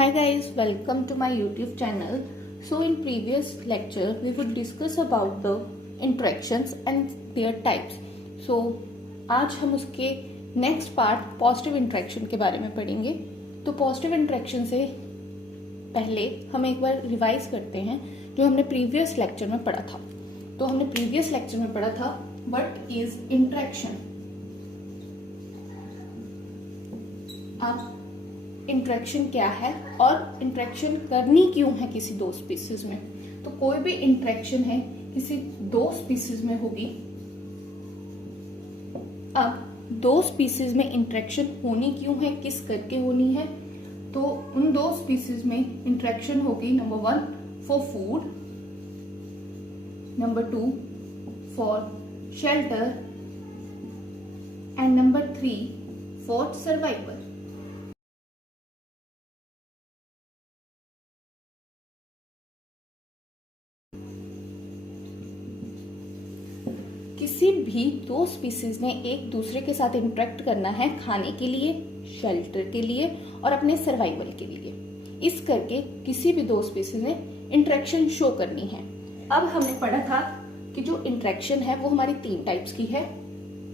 Hi guys, welcome to my YouTube channel. So in previous lecture we would discuss about the interactions and their types. So आज हम उसके next part positive interaction के बारे में पढ़ेंगे. तो positive interaction से पहले हम एक बार रिवाइज करते हैं जो हमने प्रीवियस लेक्चर में पढ़ा था. तो हमने प्रीवियस लेक्चर में पढ़ा था व्हाट इज इंटरेक्शन. अब इंटरेक्शन क्या है और इंटरेक्शन करनी क्यों है किसी दो स्पीसीज में. तो कोई भी इंटरेक्शन है किसी दो स्पीसीज में होगी. अब दो स्पीसीज में इंटरेक्शन होनी क्यों है, किस करके होनी है. तो उन दो स्पीसीज में इंटरेक्शन होगी number 1 for food, number 2 for shelter and number 3 for survival. किसी भी दो स्पीसीज ने एक दूसरे के साथ इंटरेक्ट करना है खाने के लिए, शेल्टर के लिए और अपने सर्वाइवल के लिए. इस करके किसी भी दो स्पीसीज ने इंटरेक्शन शो करनी है. अब हमने पढ़ा था कि जो इंटरेक्शन है वो हमारी 3 टाइप्स की है.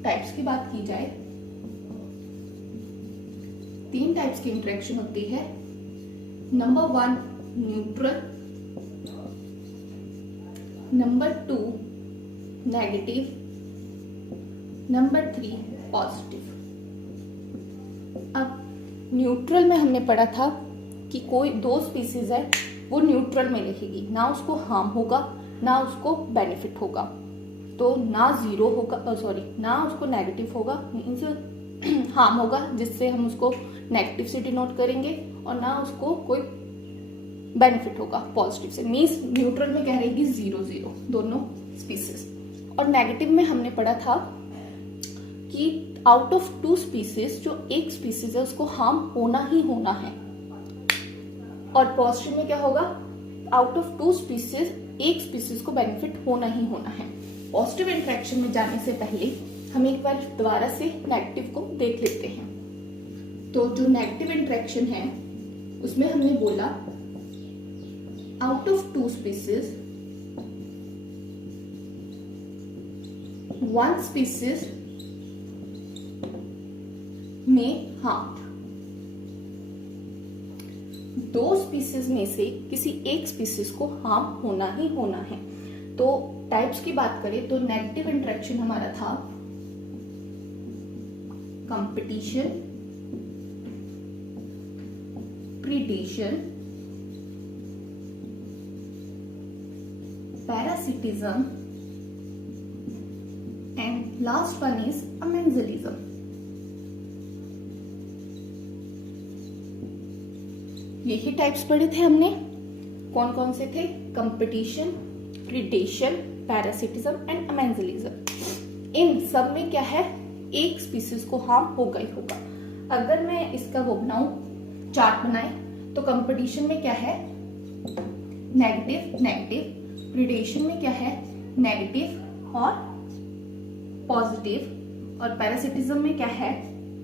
टाइप्स की बात की जाए 3 टाइप्स की इंटरेक्शन होती है. Number 1 neutral, number 2 negative, number 3 positive. अब न्यूट्रल में हमने पढ़ा था कि कोई दो स्पीसीज है वो न्यूट्रल में रहेगी, ना उसको हार्म होगा ना उसको बेनिफिट होगा. तो ना जीरो होगा, ना उसको नेगेटिव होगा मीन्स हार्म होगा जिससे हम उसको नेगेटिव से डिनोट करेंगे, और ना उसको कोई बेनिफिट होगा पॉजिटिव से. मीन्स न्यूट्रल में क्या रहेगी 0-0 दोनों स्पीसीज. और नेगेटिव में हमने पढ़ा था कि आउट ऑफ 2 स्पीसीज जो एक स्पीसीज है उसको हार्म होना ही होना है. और पॉजिटिव में क्या होगा, आउट ऑफ 2 स्पीसीज एक स्पीसीज को बेनिफिट होना ही होना है. पॉजिटिव इंटरेक्शन में जाने से पहले हम एक बार दोबारा से नेगेटिव को देख लेते हैं. तो जो नेगेटिव इंटरेक्शन है उसमें हमने बोला out of 2 species one species में हार्म. दो स्पीसीज में से किसी एक स्पीसीज को हार्म होना ही होना है. तो टाइप्स की बात करें तो नेगेटिव इंटरेक्शन हमारा था competition, predation, parasitism and last one is amensalism. यही टाइप्स पढ़े थे हमने. कौन कौन से थे? Competition, predation, parasitism and amensalism. इन सब में क्या है, एक स्पीसीज को हार्म होगा ही होगा. अगर मैं इसका वो बनाऊं, चार्ट बनाए, तो कंपटीशन में क्या है नेगेटिव नेगेटिव, प्रीडेशन में क्या है नेगेटिव और पॉजिटिव, और पैरासिटिज्म में क्या है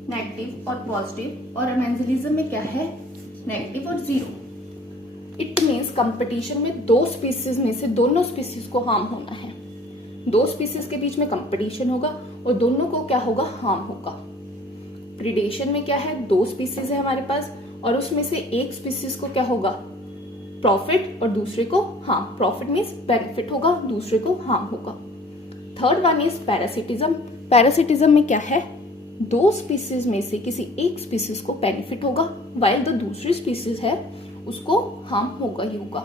नेगेटिव और पॉजिटिव, और अमेंजलिज्म में क्या है नेगेटिव और 0. इट मीन्स कंपटीशन में दो स्पीसीज में से दोनों स्पीसीज को हार्म होना है. दो स्पीसीज के बीच में कंपटीशन होगा और दोनों को क्या होगा, हार्म होगा. प्रीडेशन में क्या है, दो स्पीसीज है हमारे पास और उसमें से एक स्पीसीज को क्या होगा प्रॉफिट और दूसरे को हार्म. प्रॉफिट मीन्स बेनिफिट होगा, दूसरे को हार्म होगा. Third one is parasitism. Parasitism में क्या है, दो स्पीसीज में से किसी एक स्पीसीज को बेनिफिट होगा वाइल जो दूसरी स्पीसीज है उसको हार्म होगा ही होगा.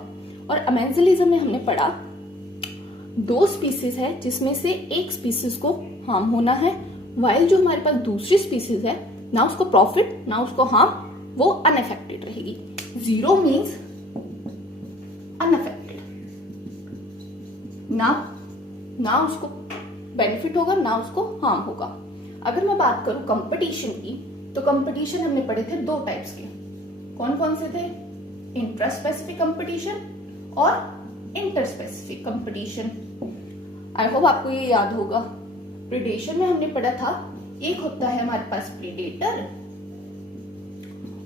और अमेंजलिज्म में हमने पढ़ा दो स्पीसीज है जिसमें से एक स्पीसीज को हार्म होना है वाइल जो हमारे पास दूसरी स्पीसीज है ना उसको प्रॉफिट ना उसको हार्म, वो अनअफेक्टेड रहेगी. 0 मीन्स अनअफेक्टेड, ना उसको बेनिफिट होगा ना उसको हार्म होगा. अगर मैं बात करूं कंपटीशन की, तो कंपटीशन हमने पढ़े थे 2 टाइप्स के. कौन कौन से थे? इंट्रास्पेसिफिक कंपटीशन और इंटरस्पेसिफिक कंपटीशन. आई होप आपको ये याद होगा. प्रीडेशन में हमने पढ़ा था एक होता है हमारे पास प्रीडेटर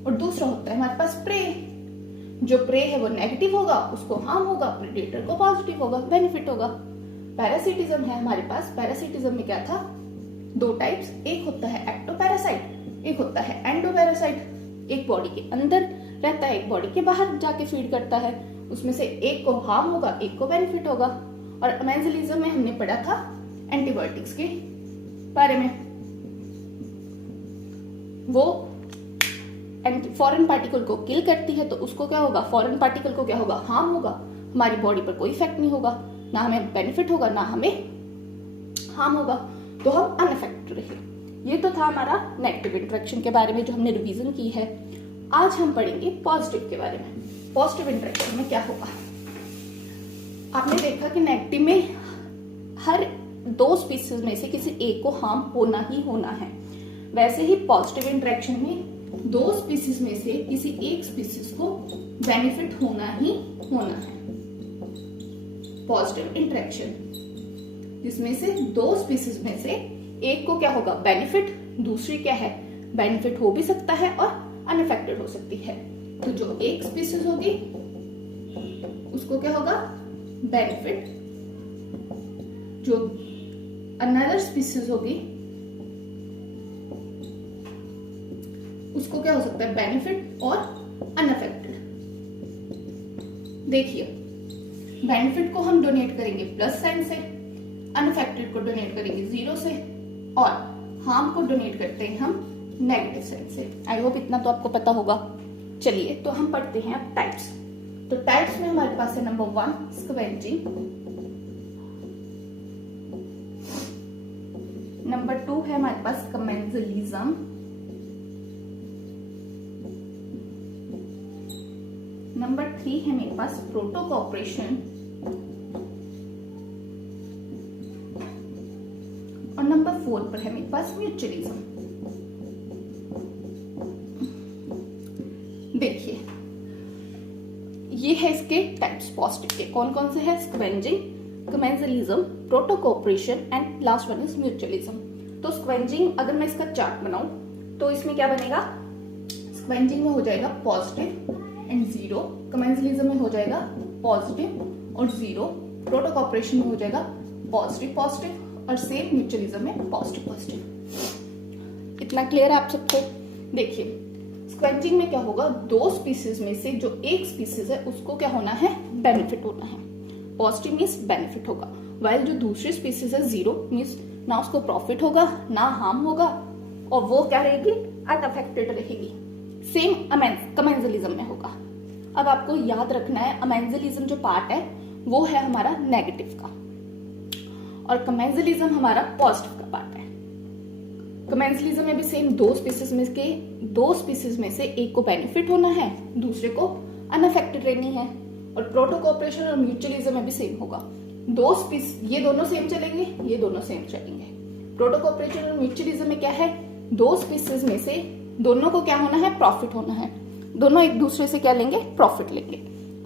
और दूसरा होता है हमारे पास प्रे. जो प्रे है वो नेगेटिव होगा, उसको हार्म होगा, प्रेडेटर को पॉजिटिव होगा, बेनिफिट होगा। पैरासिटिज्म है हमारे पास। पैरासिटिज्म में क्या था, दो टाइप्स, एक होता है एक्टोपैरासाइट, एक होता है एंडोपैरासाइट। एक बॉडी के अंदर रहता है, एक बॉडी के बाहर जाके फीड करता है। उसमें से एक को हार्म होगा, एक को बेनिफिट होगा। और अमेंजलिज्म में हमने पढ़ा था एंटीबायोटिक्स के बारे में। वो फॉरेन पार्टिकल को किल करती है, तो उसको क्या होगा, फॉरेन पार्टिकल को क्या होगा, हार्म होगा। हमारी बॉडी पर कोई इफेक्ट नहीं होगा, ना हमें बेनिफिट होगा ना हमें हार्म होगा, तो हम अनअफेक्टेड रहे। ये तो था हमारा नेगेटिव इंटरेक्शन के बारे में जो हमने रिवीजन की है। आज हम पढ़ेंगे पॉजिटिव के बारे में। पॉजिटिव इंटरेक्शन में क्या होगा, आपने देखा कि नेगेटिव में हर दो स्पीसीज में से किसी एक को हार्म होना ही होना है। वैसे ही पॉजिटिव इंटरेक्शन में दो स्पीसीज में से किसी एक स्पीसीज को बेनिफिट होना ही होना है। पॉजिटिव इंटरेक्शन जिसमें से दो स्पीसीज में से एक को क्या होगा, बेनिफिट, दूसरी क्या है, बेनिफिट हो भी सकता है और अनअफेक्टेड हो सकती है। तो जो एक स्पीसीज होगी उसको क्या होगा, बेनिफिट। जो अनदर स्पीसीज होगी उसको क्या हो सकता है, बेनिफिट और अनअफेक्टेड। देखिए, बेनिफिट को हम डोनेट करेंगे प्लस साइन से, अनअफेक्टेड को डोनेट करेंगे 0 से, और हार्म को डोनेट करते हैं हम नेगेटिव साइन से। आई होप इतना तो आपको पता होगा। चलिए तो हम पढ़ते हैं अब टाइप्स। तो टाइप्स में हमारे पास है नंबर 1 स्क्वेंजिंग, नंबर 2 है हमारे पास कमेंजलिज्म, नंबर 3 है मेरे पास प्रोटोकॉपरेशन, और नंबर 4 पर है मेरे पास म्यूचुअलिज्म। देखिए, ये है इसके टाइप्स पॉजिटिव के, कौन कौन से हैं, scavenging, commensalism, protocooperation and last one is mutualism. तो स्क्वेंजिंग अगर मैं इसका चार्ट बनाऊं तो इसमें क्या बनेगा, स्क्वेंजिंग में हो जाएगा पॉजिटिव एंड 0, कमेंजलिज्म में हो जाएगा पॉजिटिव और 0, प्रोटोकॉपरेशन में हो जाएगा पॉजिटिव पॉजिटिव, और सेम म्यूचुअलिज्म में पॉजिटिव पॉजिटिव। इतना क्लियर है आप सबको। देखिए, स्क्वेंजिंग में क्या होगा, दो स्पीसीज में से जो एक स्पीसीज है उसको क्या होना है, बेनिफिट होना है। पॉजिटिव मीन्स बेनिफिट होगा, वाइल जो दूसरी स्पीसीज है 0 मीन्स ना उसको प्रॉफिट होगा ना हार्म होगा, और वो क्या रहेगी, अनअफेक्टेड रहेगी। सेम कमेंजलिज्म में होगा। अब आपको याद रखना है, अमेंजलिज्म जो पार्ट है वो है हमारा नेगेटिव का, और कमेंजलिज्म हमारा पॉजिटिव का पार्ट है। कमेंजलिज्म में भी सेम दो स्पीसीज में से एक को बेनिफिट होना है, दूसरे को अनअफेक्टेड रहनी है। और प्रोटोकॉपरेशन और म्यूचुअलिज्म में भी सेम होगा, दो स्पीसीज, ये दोनों सेम चलेंगे, ये दोनों सेम चलेंगे। प्रोटोकॉपरेशन और म्यूचुअलिज्म में क्या है, दो स्पीसीज में से दोनों को क्या होना है, प्रॉफिट होना है, दोनों एक दूसरे से क्या लेंगे, प्रॉफिट लेंगे।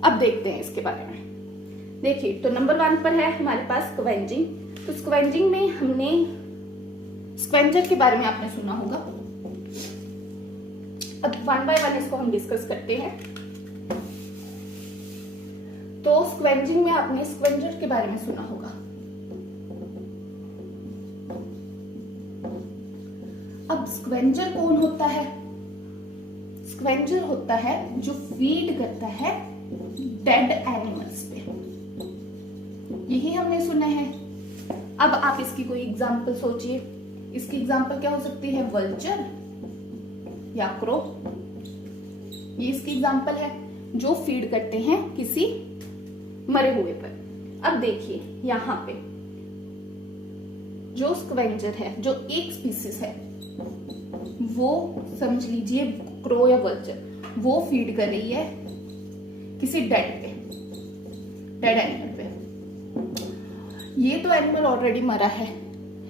अब देखते हैं इसके बारे में। देखिए, तो नंबर 1 पर है हमारे पास स्क्वेंजिंग। तो स्क्वेंजिंग में हमने स्क्वेंजर के बारे में आपने सुना होगा। अब 1 बाय 1 इसको हम डिस्कस करते हैं। तो स्क्वेंजिंग में आपने स्क्वेंजर के बारे में सुना होगा। अब स्क्वेंजर कौन होता है, स्क्वेंजर होता है जो फीड करता है डेड एनिमल्स पे, यही हमने सुना है। अब आप इसकी कोई एग्जांपल सोचिए, इसकी एग्जांपल क्या हो सकती है, वल्चर या क्रो, ये इसकी एग्जांपल है जो फीड करते हैं किसी मरे हुए पर। अब देखिए यहां पे जो स्क्वेंजर है, जो एक स्पीसीज है, वो समझ लीजिए क्रो या वल्चर, वो फीड कर रही है किसी डेड एनिमल पे। ये तो एनिमल ऑलरेडी मरा है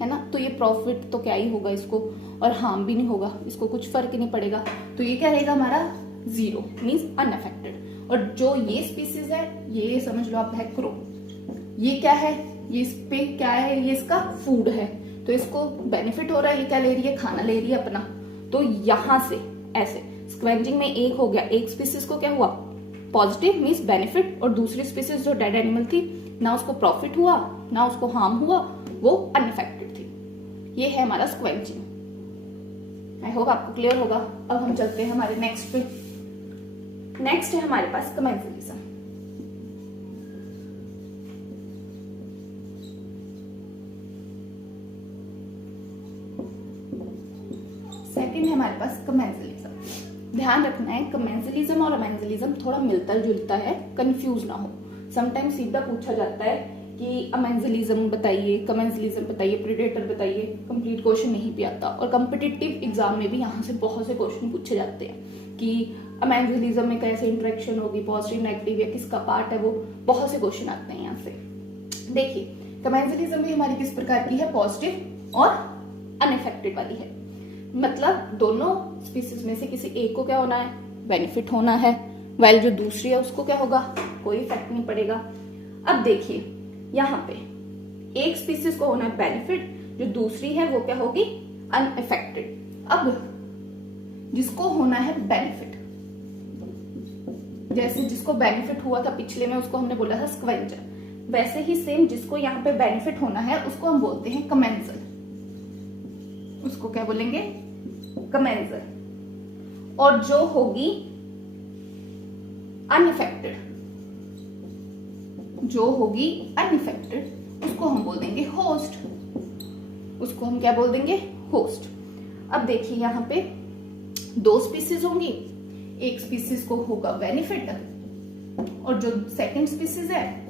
ना, तो ये प्रॉफिट तो क्या ही होगा इसको, और हार्म भी नहीं होगा, इसको कुछ फर्क ही नहीं पड़ेगा। तो ये क्या रहेगा हमारा, 0 मीन्स अनअफेक्टेड। और जो ये स्पीसीज है, ये समझ लो आप है क्रो, ये क्या है, ये इस पे क्या है, ये इसका फूड है, तो इसको बेनिफिट हो रहा है, ये क्या ले रही है, खाना ले रही है अपना। तो यहां से ऐसे स्क्वेंजिंग में एक हो गया, एक स्पीसीज को क्या हुआ, पॉजिटिव मीन्स बेनिफिट, और दूसरी स्पीसीज जो डेड एनिमल थी, ना उसको प्रॉफिट हुआ ना उसको हार्म हुआ, वो अनअफेक्टेड थी। ये है हमारा स्क्वेंचिंग। आई होप आपको क्लियर होगा। अब हम चलते हैं हमारे नेक्स्ट पे। नेक्स्ट है हमारे पास कमेंसलिज्म। सेकंड है हमारे पास कमेंसलिज्म। ध्यान रखना है कमेंसलिज्म और अमेंसलिज्म थोड़ा मिलता जुलता है, कंफ्यूज ना हो। समटाइम सीधा पूछा जाता है कि अमेंसलिज्म बताइए, कमेंसलिज्म बताइए, प्रेडेटर बताइए, कंप्लीट क्वेश्चन नहीं भी आता। और कॉम्पिटिटिव एग्जाम में भी यहाँ से बहुत से क्वेश्चन पूछे जाते हैं कि अमेंसलिज्म में कैसे इंटरेक्शन होगी, पॉजिटिव नेगेटिव या किसका पार्ट है, वो बहुत से क्वेश्चन आते हैं यहाँ से। देखिए कमेंसलिज्म भी हमारी किस प्रकार की है, पॉजिटिव और अनअफेक्टेड वाली है। मतलब दोनों स्पीसीज में से किसी एक को क्या होना है, बेनिफिट होना है, वाइल जो दूसरी है उसको क्या होगा, कोई इफेक्ट नहीं पड़ेगा। अब देखिए यहाँ पे एक स्पीसीज को होना है बेनिफिट, जो दूसरी है वो क्या होगी, अनअफेक्टेड। अब जिसको होना है बेनिफिट, जैसे जिसको बेनिफिट हुआ था पिछले में उसको हमने बोला था स्क्वेंचर, वैसे ही सेम जिसको यहाँ पे बेनिफिट होना है उसको हम बोलते हैं कमेंसल। उसको क्या बोलेंगे, कमेंसल। और जो होगी अनअफेक्टेड, जो होगी अनअफेक्टेड उसको हम बोल देंगे होस्ट। उसको हम क्या बोल देंगे, होस्ट। अब देखिए यहाँ पे दो स्पीसीज होंगी, एक स्पीसीज को होगा बेनिफिट और जो सेकंड स्पीसीज है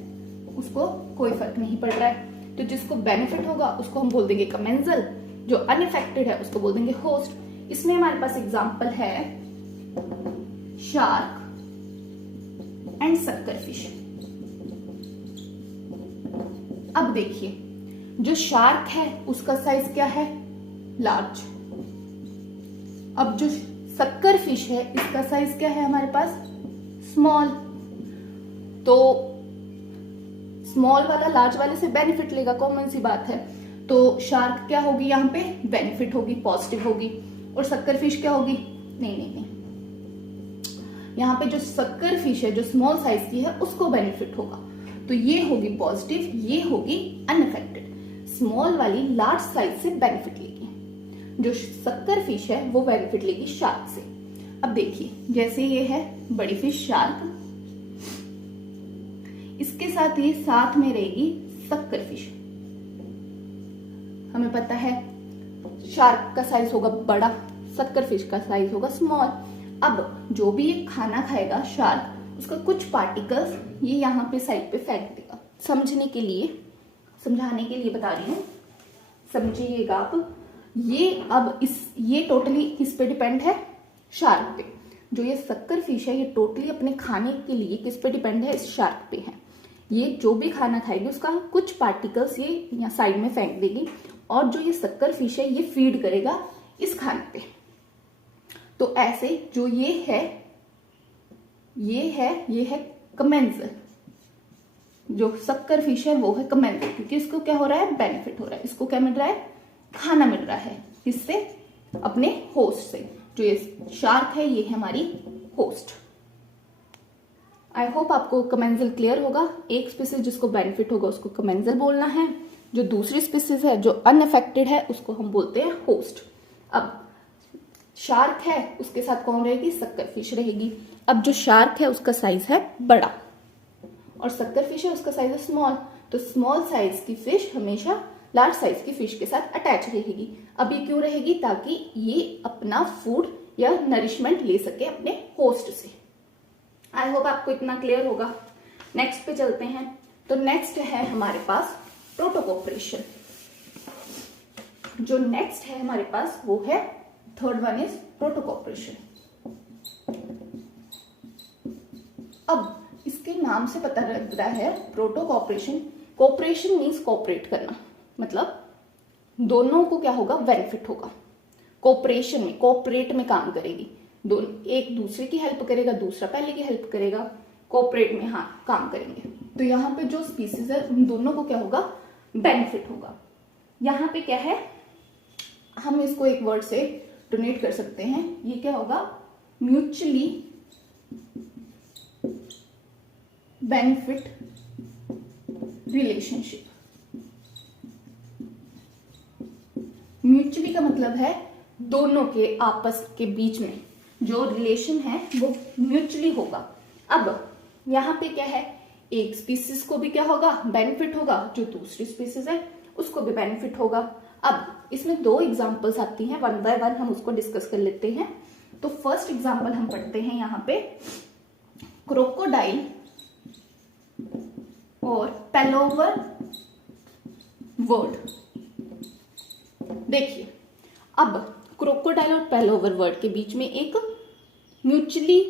उसको कोई फर्क नहीं पड़ रहा है। तो जिसको बेनिफिट होगा उसको हम बोल देंगे कमेंसल, जो अनअफेक्टेड है उसको बोल देंगे होस्ट। इसमें हमारे पास एग्जांपल है शार्क एंड सक्करफिश। अब देखिए जो शार्क है उसका साइज क्या है, लार्ज। अब जो सक्कर फिश है इसका साइज क्या है हमारे पास, स्मॉल। तो स्मॉल वाला लार्ज वाले से बेनिफिट लेगा, कॉमन सी बात है। तो शार्क क्या होगी यहाँ पे, बेनिफिट होगी, पॉजिटिव होगी। और सक्कर फिश क्या होगी, नहीं नहीं नहीं, यहाँ पे जो सक्कर फिश है जो स्मॉल साइज की है उसको बेनिफिट होगा, तो ये होगी पॉजिटिव, ये होगी अनअफेक्टेड। स्मॉल वाली लार्ज साइज से बेनिफिट लेगी, जो सक्कर फिश है वो बेनिफिट लेगी शार्क से। अब देखिए जैसे ये है बड़ी फिश शार्क, इसके साथ ये साथ में रहेगी सक्कर फिश। हमें पता है शार्क का साइज होगा बड़ा, सक्कर फिश का साइज होगा स्मॉल। अब जो भी ये खाना खाएगा शार्क, उसका कुछ पार्टिकल्स ये यहाँ पे साइड पे फेंक देगा। समझने के लिए, समझाने के लिए बता रही हूँ, समझिएगा आप। ये अब ये टोटली किस पे डिपेंड है, शार्क पे। जो ये सक्कर फिश है ये टोटली अपने खाने के लिए किस पे डिपेंड है, इस शार्क पे है। ये जो भी खाना खाएगी उसका कुछ पार्टिकल्स ये यहाँ साइड में फेंक देगी, और जो ये सक्कर फिश है ये फीड करेगा इस खाने पे। तो ऐसे जो ये है कमेंसल। जो सक्कर फिश है वो है कमेंसल, क्योंकि इसको क्या हो रहा है, बेनिफिट हो रहा है। इसको क्या मिल रहा है, खाना मिल रहा है, इससे अपने होस्ट से। जो ये शार्क है ये है हमारी होस्ट। आई होप आपको कमेंसल क्लियर होगा। एक स्पीसीज जिसको बेनिफिट होगा उसको कमेंसल बोलना है, जो दूसरी स्पीसीज है जो अनअफेक्टेड है उसको हम बोलते हैं होस्ट। अब शार्क है उसके साथ कौन रहेगी, सक्कर फिश रहेगी। अब जो शार्क है उसका साइज है बड़ा और सक्कर फिश है उसका साइज है स्मॉल, तो स्मॉल साइज की फिश हमेशा लार्ज साइज की फिश के साथ अटैच रहेगी। अब ये क्यों रहेगी, ताकि ये अपना फूड या नरिशमेंट ले सके अपने होस्ट से। आई होप आपको इतना क्लियर होगा। नेक्स्ट पे चलते हैं। तो नेक्स्ट है हमारे पास प्रोटोकोपरेशन। जो नेक्स्ट है हमारे पास वो है थर्ड वन इज प्रोटोकोपरेशन। अब इसके नाम से पता लग रहा है प्रोटोकोपरेशन। कोऑपरेशन मीन्स कोऑपरेट करना, मतलब दोनों को क्या होगा, बेनिफिट होगा। कोऑपरेशन में, कोऑपरेट में काम करेगी, दोनों एक दूसरे की हेल्प करेगा, दूसरा पहले की हेल्प करेगा, कोऑपरेट में हाँ काम करेंगे। तो यहाँ पे जो स्पीसीज है उन दोनों को क्या होगा, बेनिफिट होगा। यहाँ पे क्या है, हम इसको एक वर्ड से डोनेट कर सकते हैं, ये क्या होगा, म्यूचुअली बेनिफिट रिलेशनशिप। म्यूचुअली का मतलब है दोनों के आपस के बीच में जो रिलेशन है वो म्यूचुअली होगा। अब यहाँ पे क्या है, एक स्पीसीज को भी क्या होगा, बेनिफिट होगा, जो दूसरी स्पीसीज है उसको भी बेनिफिट होगा। अब इसमें दो एग्जांपल्स आती हैं, वन बाय वन हम उसको डिस्कस कर लेते हैं। तो फर्स्ट एग्जांपल हम पढ़ते हैं यहाँ पे, क्रोकोडाइल और पेलोवर वर्ड। देखिए, अब क्रोकोडाइल और पेलोवर वर्ड के बीच में एक म्यूचुअली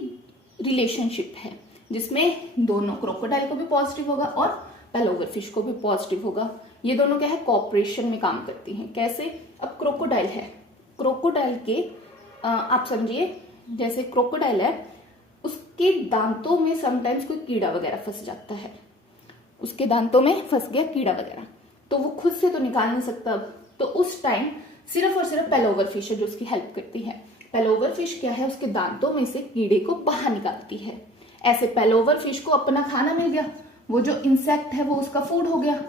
रिलेशनशिप है जिसमें दोनों, क्रोकोडाइल को भी पॉजिटिव होगा और पेलोवर फिश को भी पॉजिटिव होगा। ये दोनों क्या है, कॉपरेशन में काम करती हैं। कैसे, अब क्रोकोडाइल है, क्रोकोडाइल के आप समझिए जैसे क्रोकोडाइल है, उसके दांतों में समटाइम्स कोई कीड़ा वगैरह फंस जाता है, उसके दांतों में फंस गया कीड़ा वगैरह, तो वो खुद से तो निकाल नहीं सकता। तो उस टाइम सिर्फ और सिर्फ पेलोवर फिश है जो उसकी हेल्प करती है। पेलोवर फिश क्या है, उसके दांतों में से कीड़े को बाहर निकालती है। ऐसे पेलोवर फिश को अपना खाना मिल गया, वो जो इंसेक्ट है वो उसका फूड हो गया।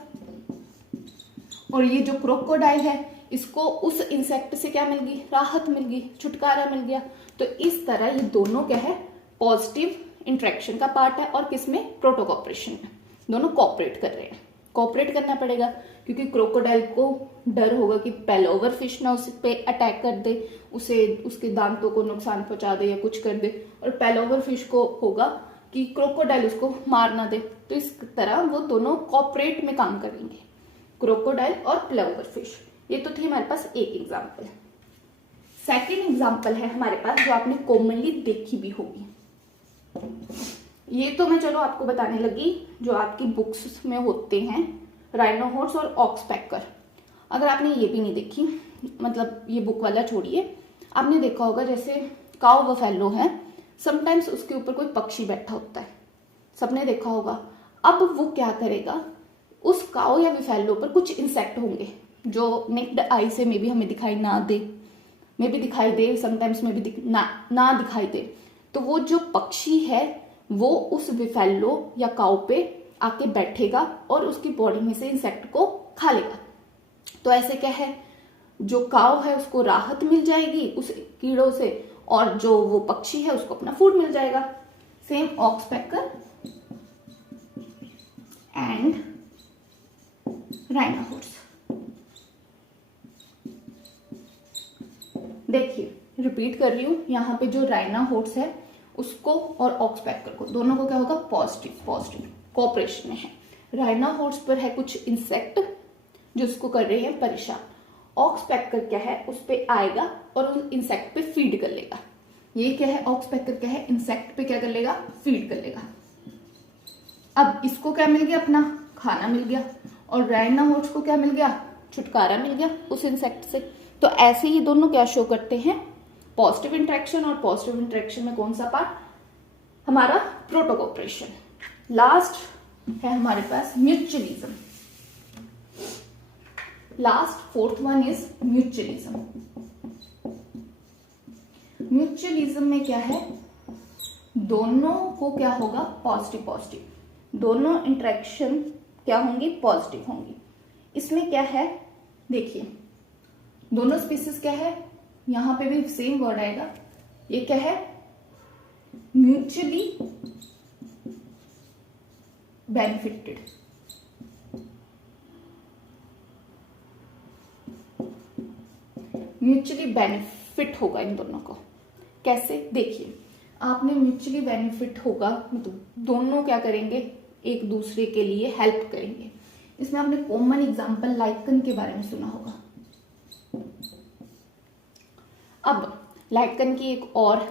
और ये जो क्रोकोडाइल है, इसको उस इंसेक्ट से क्या मिल गई, राहत मिल गई, छुटकारा मिल गया। तो इस तरह ये दोनों क्या है, पॉजिटिव इंटरेक्शन का पार्ट है। और किसमें, प्रोटोकॉपरेशन में, दोनों कॉपरेट कर रहे हैं। कॉपरेट करना पड़ेगा क्योंकि क्रोकोडाइल को डर होगा कि पेलोवर फिश ना उस पे अटैक कर दे, उसे उसके दांतों को नुकसान पहुंचा दे या कुछ कर दे, और पेलोवर फिश को होगा कि क्रोकोडाइल उसको मार ना दे। तो इस तरह वो दोनों कॉपरेट में काम करेंगे, क्रोकोडाइल और पेलोवर फिश। ये तो थी हमारे पास एक एग्जाम्पल। सेकेंड एग्जाम्पल है हमारे पास जो आपने कॉमनली देखी भी होगी। ये तो मैं चलो आपको बताने लगी जो आपकी बुक्स में होते हैं, राइनोहॉर्स और ऑक्सपेकर। अगर आपने ये भी नहीं देखी, मतलब ये बुक वाला छोड़िए, आपने देखा होगा जैसे काऊ बफेलो है, समटाइम्स उसके ऊपर कोई पक्षी बैठा होता है, सबने देखा होगा। अब वो क्या करेगा, उस काऊ या बफेलो पर कुछ इंसेक्ट होंगे जो नेक्ड आई से मे बी हमें दिखाई ना दे, मे बी दिखाई दे, समटाइम्स में भी ना दिखाई दे। तो वो जो पक्षी है वो उस बफेलो या काऊ पे आके बैठेगा और उसकी बॉडी में से इंसेक्ट को खा लेगा। तो ऐसे क्या है, जो काऊ है उसको राहत मिल जाएगी उस कीड़ों से, और जो वो पक्षी है उसको अपना फूड मिल जाएगा। Same oxpecker and rhinoceros. देखिए, रिपीट कर रही हूं, यहाँ पे जो राइनोहॉर्स है उसको और ऑक्सपेकर को, दोनों को क्या होगा, पॉजिटिव कोऑपरेशन में है। राइनोहॉर्स पर है कुछ इंसेक्ट जो उसको कर रहे हैं परेशान। ऑक्सपेकर क्या है, उस पे आएगा और उस इंसेक्ट पे फीड कर लेगा। ये क्या है, ऑक्सपेकर क्या है, इंसेक्ट पे क्या कर लेगा, फीड कर लेगा। अब इसको क्या मिल गया, अपना खाना मिल गया, और राइनोहॉर्स को क्या मिल गया, छुटकारा मिल गया उस इंसेक्ट से। तो ऐसे ये दोनों क्या शो करते हैं, पॉजिटिव इंटरेक्शन। और पॉजिटिव इंटरेक्शन में कौन सा पार्ट, हमारा प्रोटोकॉपरेशन। लास्ट है हमारे पास mutualism. Last fourth one is mutualism. Mutualism में क्या है, दोनों को क्या होगा, पॉजिटिव, दोनों इंटरेक्शन क्या होंगी, पॉजिटिव होंगी। इसमें क्या है, देखिए दोनों स्पीसीज क्या है, यहां पे भी सेम वर्ड आएगा। ये क्या है, म्यूचुअली बेनिफिटेड। म्यूचुअली बेनिफिट होगा इन दोनों को। कैसे, देखिए आपने म्यूचुअली बेनिफिट होगा मतलब दोनों क्या करेंगे, एक दूसरे के लिए हेल्प करेंगे। इसमें आपने कॉमन एग्जांपल लाइकन के बारे में सुना होगा। अब लाइकन की एक और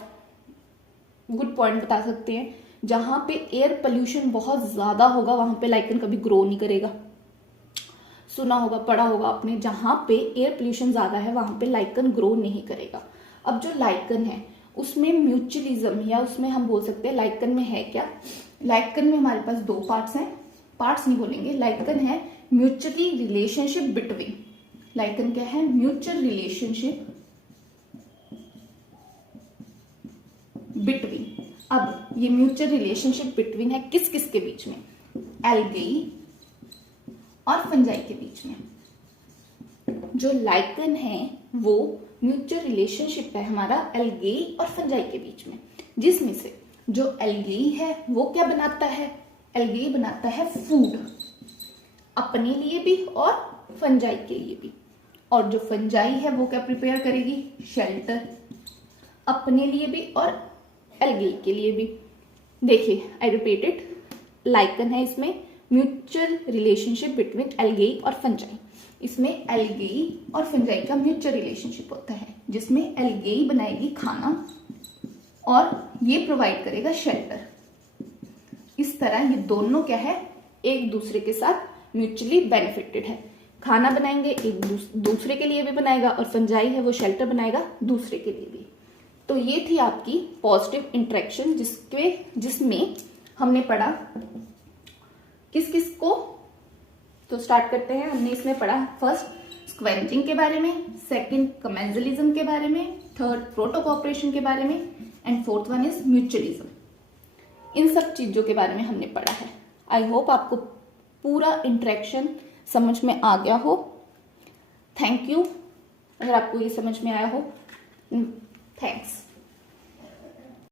गुड पॉइंट बता सकते हैं, जहां पे एयर पोल्यूशन बहुत ज्यादा होगा वहां पे लाइकन कभी ग्रो नहीं करेगा। सुना होगा, पढ़ा होगा आपने, जहां पे एयर पोल्यूशन ज्यादा है वहां पे लाइकन ग्रो नहीं करेगा। अब जो लाइकन है उसमें म्यूचुअलिज्म, या उसमें हम बोल सकते हैं लाइकन में है क्या, लाइकन में हमारे पास दो पार्ट्स हैं, पार्ट्स नहीं बोलेंगे, लाइकन है म्यूचुअली रिलेशनशिप बिटवीन। लाइकन क्या है, म्यूचुअल रिलेशनशिप बिटवीन अब ये म्यूचुअल रिलेशनशिप बिटवीन है किस किस के बीच में, एल्गी और फंजाई के बीच में। जो लाइकन है वो म्यूचुअल रिलेशनशिप है हमारा एल्गी और फंजाई के बीच में, जिसमें से जो एल्गी है वो क्या बनाता है, एल्गी बनाता है फूड अपने लिए भी और फंजाई के लिए भी, और जो फंजाई है वो क्या प्रिपेयर करेगी, शेल्टर अपने लिए भी और एल्गी के लिए भी। देखिए आई रिपीटेड, लाइकन है, इसमें म्यूचुअल रिलेशनशिप बिटवीन एल्गी और फंजाई, इसमें एल्गी और फंजाई का म्यूचुअल रिलेशनशिप होता है, जिसमें एल्गी बनाएगी खाना और ये प्रोवाइड करेगा शेल्टर। इस तरह ये दोनों क्या है, एक दूसरे के साथ म्यूचुअली बेनिफिटेड है। खाना बनाएंगे एक दूसरे के लिए भी बनाएगा, और फंजाई है वो शेल्टर बनाएगा दूसरे के लिए भी। तो ये थी आपकी पॉजिटिव इंटरेक्शन, जिसमें हमने पढ़ा किस किस को। तो स्टार्ट करते हैं। हमने इसमें पढ़ा फर्स्ट स्क्वेंचिंग के बारे में, सेकंड कमेंजलिज्म के बारे में, थर्ड प्रोटो कोऑपरेशन के बारे में, and fourth one is mutualism. इन सब चीजों के बारे में हमने पढ़ा है। आई होप आपको पूरा इंटरेक्शन समझ में आ गया हो। थैंक यू अगर आपको ये समझ में आया हो। थैंक्स।